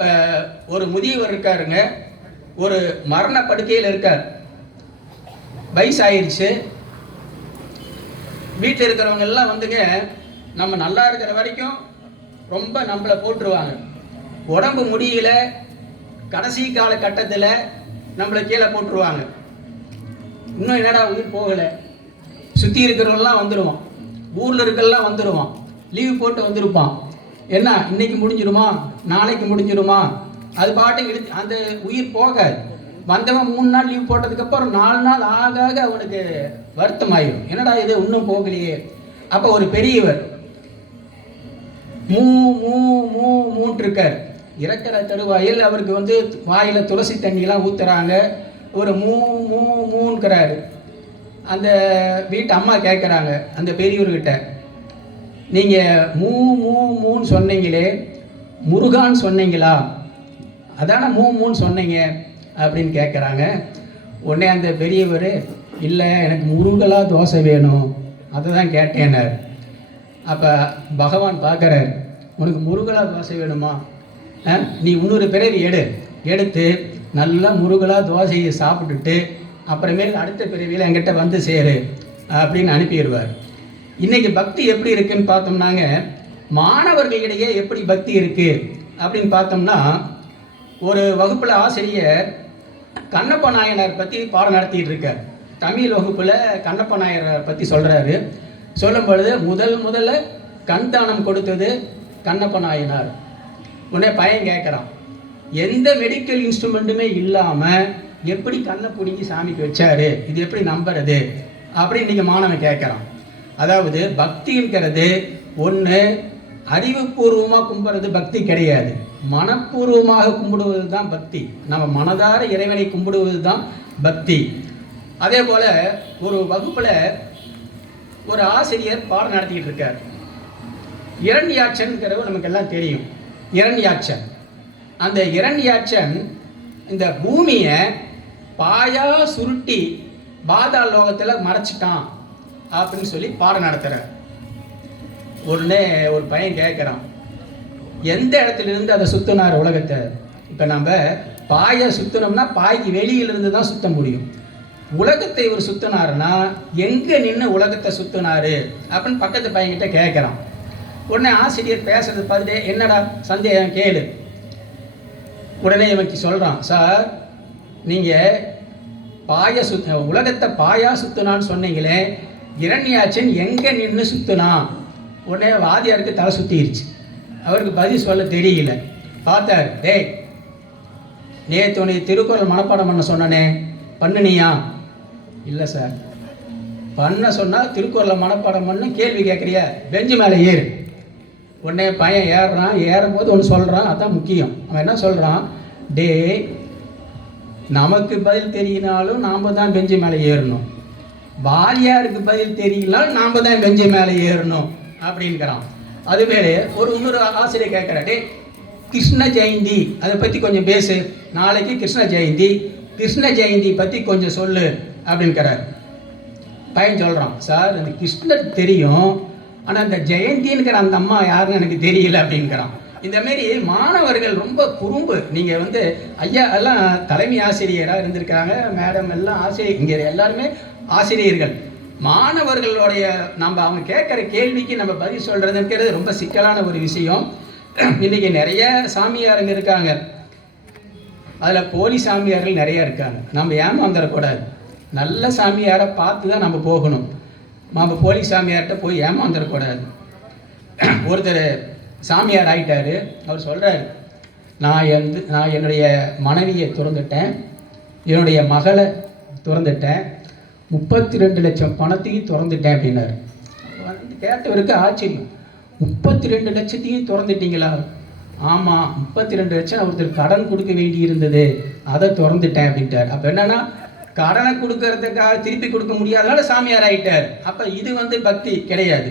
இப்போ ஒரு முதியவர் இருக்காருங்க. ஒரு மரண படுக்கையில் இருக்கார். வயசாயிடுச்சு வீட்டில் இருக்கிறவங்க எல்லாம் வந்துங்க நம்ம நல்லா இருக்கிற வரைக்கும் ரொம்ப நம்மளை போட்டுருவாங்க. உடம்பு முடியல கடைசி கால கட்டத்தில் நம்மளை கீழே போட்டுருவாங்க. இன்னும் என்னடா உயிர் போகலை. சுற்றி இருக்கிறவங்கலாம் வந்துடுவோம் ஊரில் இருக்கிறலாம் வந்துடுவோம் லீவ் போட்டு வந்திருப்பான் என்ன இன்னைக்கு முடிஞ்சிருமா நாளைக்கு முடிஞ்சிருமா அது பாட்டு இழுத்து அந்த உயிர் போகாது வந்தவன் மூணு நாள் லீவ் போட்டதுக்கப்புறம் நாலு நாள் ஆக ஆக அவனுக்கு வருத்தம் ஆயிடும் என்னடா இது இன்னும் போகலையே. அப்போ ஒரு பெரியவர் மூ மூ மூ மூன்றிருக்கார். இறக்கிற தருவாயில் அவருக்கு வந்து வாயில் துளசி தண்ணியெல்லாம் ஊற்றுறாங்க ஒரு மூ மூ மூன்கிறாரு. அந்த வீட்டு அம்மா கேட்குறாங்க அந்த பெரியவர்கிட்ட நீங்கள் மூ மூ மூன்னு சொன்னீங்களே முருகான்னு சொன்னீங்களா? அதானே மூ மூன்னு சொன்னீங்க அப்படின்னு கேட்குறாங்க உடனே அந்த பெரியவர் இல்லை எனக்கு முருகலா தோசை வேணும். அதை தான் கேட்டேனார் அப்போ பகவான் பார்க்குறார் உனக்கு முருகலா தோசை வேணுமா? ஆ? நீ இன்னொரு பிறவி எடு. எடுத்து நல்லா முருகலா தோசையை சாப்பிட்டுட்டு அப்புறமேல் அடுத்த பிறவியில் என்கிட்ட வந்து சேரு அப்படின்னு அனுப்பிடுவார். இன்னைக்கு பக்தி எப்படி இருக்குன்னு பார்த்தோம்னாங்க மாணவர்களிடையே எப்படி பக்தி இருக்கு அப்படின்னு பார்த்தோம்னா ஒரு வகுப்பில் ஆசிரியர் கண்ணப்ப நாயனார் பற்றி பாடம் நடத்திட்டு இருக்கார். தமிழ் வகுப்பில் கண்ணப்ப நாயனார் பற்றி சொல்கிறாரு சொல்லும் பொழுது முதல் முதல்ல கண் தானம் கொடுத்தது கண்ணப்ப நாயனார். உடனே பையன் கேட்குறான் எந்த மெடிக்கல் இன்ஸ்ட்ருமெண்ட்டுமே இல்லாமல் எப்படி கண்ணை பிடிங்கி சாமிக்கு வச்சாரு? இது எப்படி நம்புறது? அப்படின்னு நீங்கள் மாணவன் கேட்குறான். அதாவது பக்திங்கிறது ஒன்று அறிவுபூர்வமாக கும்பிட்றது பக்தி கிடையாது. மனப்பூர்வமாக கும்பிடுவது தான் பக்தி. நம்ம மனதார இறைவனை கும்பிடுவது தான் பக்தி. அதே போல் ஒரு வகுப்பில் ஒரு ஆசிரியர் பாடம் நடத்திக்கிட்டு இருக்கார். இரண்யாட்சன்கிறவர் நமக்கு எல்லாம் தெரியும். இரண்யாட்சன் அந்த இரண்யாட்சன் இந்த பூமியை பாயா சுருட்டி பாதாள லோகத்தில் மறைச்சிட்டான். அப்படின்னு சொல்லி பாடம் நடத்துகிறார் உடனே ஒரு பையன் கேட்குறான் எந்த இடத்துல இருந்து அதை சுத்தினார் உலகத்தை? இப்போ நம்ம பாயை சுத்தினோம்னா பாய்க்கு வெளியிலிருந்து தான் சுத்த முடியும். உலகத்தை இவர் சுத்தினாருன்னா எங்கே நின்று உலகத்தை சுத்தினாரு? அப்படின்னு பக்கத்து பையன்கிட்ட கேட்குறான் உடனே ஆசிரியர் பேசுறது பார்த்துட்டு என்னடா சந்தேகம் கேளு. உடனே இவனுக்கு சொல்கிறான் சார் நீங்கள் பாய சுத்த உலகத்தை பாயா சுத்தினான்னு சொன்னீங்களே இரண்யாச்சன் எங்கே நின்று சுற்றுனா உடனே வாதியாருக்கு தலை சுற்றிருச்சு அவருக்கு பதில் சொல்ல தெரியல. பார்த்தார் டேய் நேற்று உன்னை திருக்குறள் மனப்பாடம் பண்ண சொன்னனே பண்ணுனியா? இல்லை சார். பண்ண சொன்னால் திருக்குறளை மனப்பாடம் பண்ண கேள்வி கேட்குறியா பெஞ்சு மேலே ஏறு. உடனே பையன் ஏறுறான் ஏறும்போது ஒன்று சொல்கிறான் அதான் முக்கியம். அவன் என்ன சொல்கிறான் டே நமக்கு பதில் தெரியினாலும் நாம் தான் பெஞ்சு மேலே ஏறணும். வாரியாருக்கு பதில் தெரியல நாம் தான் பெஞ்சு மேலே ஏறணும் அப்படிங்கிறான். அதுமாரி ஒரு இன்னொரு ஆசிரியர் கேட்குறா கிருஷ்ண ஜெயந்தி அதை பற்றி கொஞ்சம் பேசு. நாளைக்கு கிருஷ்ண ஜெயந்தி கிருஷ்ண ஜெயந்தி பற்றி கொஞ்சம் சொல்லு அப்படின்கிறார் பையன் சொல்கிறான் சார் அந்த கிருஷ்ணர் தெரியும் ஆனால் அந்த ஜெயந்திங்கிற அந்த அம்மா யாருன்னு எனக்கு தெரியல அப்படிங்கிறான். இந்த மாரி மாணவர்கள் ரொம்ப குறும்பு. நீங்கள் வந்து ஐயா எல்லாம் தலைமை ஆசிரியராக இருந்திருக்கிறாங்க மேடம் எல்லாம் ஆசிரியர் இங்கே எல்லாருமே ஆசிரியர்கள். மாணவர்களுடைய நம்ம அவங்க கேட்குற கேள்விக்கு நம்ம பதில் சொல்கிறதுங்கிறது ரொம்ப சிக்கலான ஒரு விஷயம். இன்றைக்கி நிறைய சாமியாருங்க இருக்காங்க. அதில் போலி சாமியார்கள் நிறைய இருக்காங்க. நம்ம ஏமாந்துடக்கூடாது நல்ல சாமியாரை பார்த்து தான் நம்ம போகணும். நம்ம போலி சாமியார்கிட்ட போய் ஏமாந்துடக்கூடாது ஒருத்தர் சாமியார் ஆயிட்டாரு. அவர் சொல்கிறார் நான் வந்து நான் என்னுடைய மனைவியை துறந்துட்டேன். என்னுடைய மகளை துறந்துட்டேன். முப்பத்தி ரெண்டு லட்சம் பணத்தையும் திறந்துட்டேன் அப்படின்னாரு. வந்து கேட்டவருக்கு ஆச்சரியம். முப்பத்தி ரெண்டு லட்சத்தையும் திறந்துட்டீங்களா? ஆமாம் முப்பத்தி ரெண்டு லட்சம் ஒருத்தர் கடன் கொடுக்க வேண்டி இருந்தது. அதை திறந்துட்டேன் அப்படின்ட்டார். அப்போ என்னன்னா கடனை கொடுக்கறதுக்காக திருப்பி கொடுக்க முடியாதனால சாமியார் ஆயிட்டார். அப்போ இது வந்து பக்தி கிடையாது.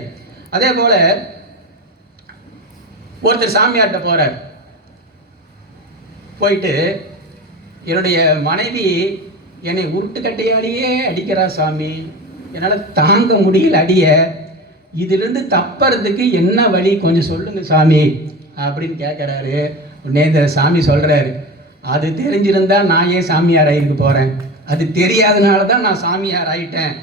அதே போல் ஒருத்தர் சாமியார்கிட்ட போகிறார் போயிட்டு என்னுடைய மனைவி என்னை உருட்டுக்கட்டையாலேயே அடிக்கிறா சாமி. என்னால் தாங்க முடியல அடிய. இதிலிருந்து தப்புறதுக்கு என்ன வழி? கொஞ்சம் சொல்லுங்க சாமி அப்படின்னு கேட்குறாரு உடனே இந்த சாமி சொல்கிறாரு அது தெரிஞ்சிருந்தா நான் ஏன் சாமியார் ஆகிருக்கு போகிறேன் அது தெரியாதனால தான் நான் சாமியார் ஆயிட்டேன்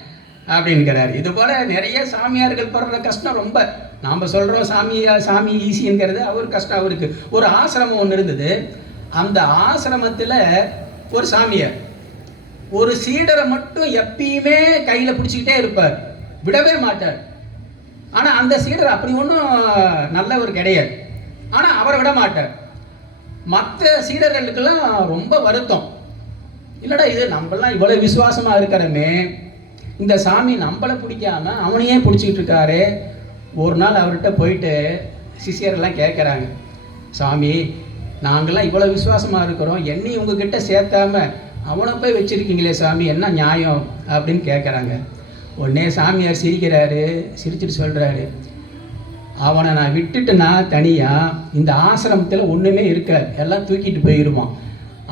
அப்படின்கிறாரு இது போல் நிறைய சாமியார்கள் படுற கஷ்டம் ரொம்ப. நாம் சொல்கிறோம் சாமியா சாமி ஈஸிங்கிறது அவர் கஷ்டம் அவருக்கு. ஒரு ஆசிரமம் ஒன்று இருந்தது. அந்த ஆசிரமத்தில் ஒரு சாமியார் ஒரு சீடரை மட்டும் எப்பயுமே கையில் பிடிச்சிக்கிட்டே இருப்பார். விடவே மாட்டார். ஆனால் அந்த சீடர் அப்படி ஒன்றும் நல்லவர் கிடையாது. ஆனால் அவரை விட மாட்டார். மற்ற சீடர்களுக்கெல்லாம் ரொம்ப வருத்தம். இல்லடா இது நம்மளாம் இவ்வளோ விசுவாசமாக இருக்கிறோமே. இந்த சாமி நம்மளை பிடிக்காம அவனையே பிடிச்சிக்கிட்டு இருக்காரு. ஒரு நாள் அவர்கிட்ட போயிட்டு சிஷியரெல்லாம் கேட்குறாங்க. சாமி நாங்களாம் இவ்வளோ விசுவாசமாக இருக்கிறோம். என்னையும் உங்ககிட்ட சேர்த்தாம அவனை போய் வச்சுருக்கீங்களே சாமி என்ன நியாயம் அப்படின்னு கேட்குறாங்க உடனே சாமியார் சிரிக்கிறாரு சிரிச்சுட்டு சொல்கிறாரு அவனை நான் விட்டுட்டுனா தனியாக இந்த ஆசிரமத்தில் ஒன்றுமே இருக்காது. எல்லாம் தூக்கிட்டு போயிடுவான்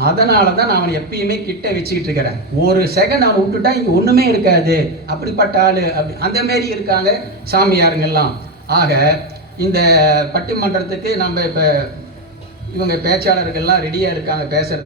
அதனால தான் நான் அவனை எப்பயுமே கிட்ட வச்சுக்கிட்டு இருக்கிறேன். ஒரு செகண்ட் அவனை விட்டுட்டா இங்கே ஒன்றுமே இருக்காது. அப்படிப்பட்ட ஆள் அப்படி அந்த மாரி இருக்காங்க சாமியாருங்கெல்லாம் ஆக இந்த பட்டிமன்றத்துக்கு நம்ம இப்போ இவங்க பேச்சாளர்கள்லாம் ரெடியாக இருக்காங்க பேசுகிறது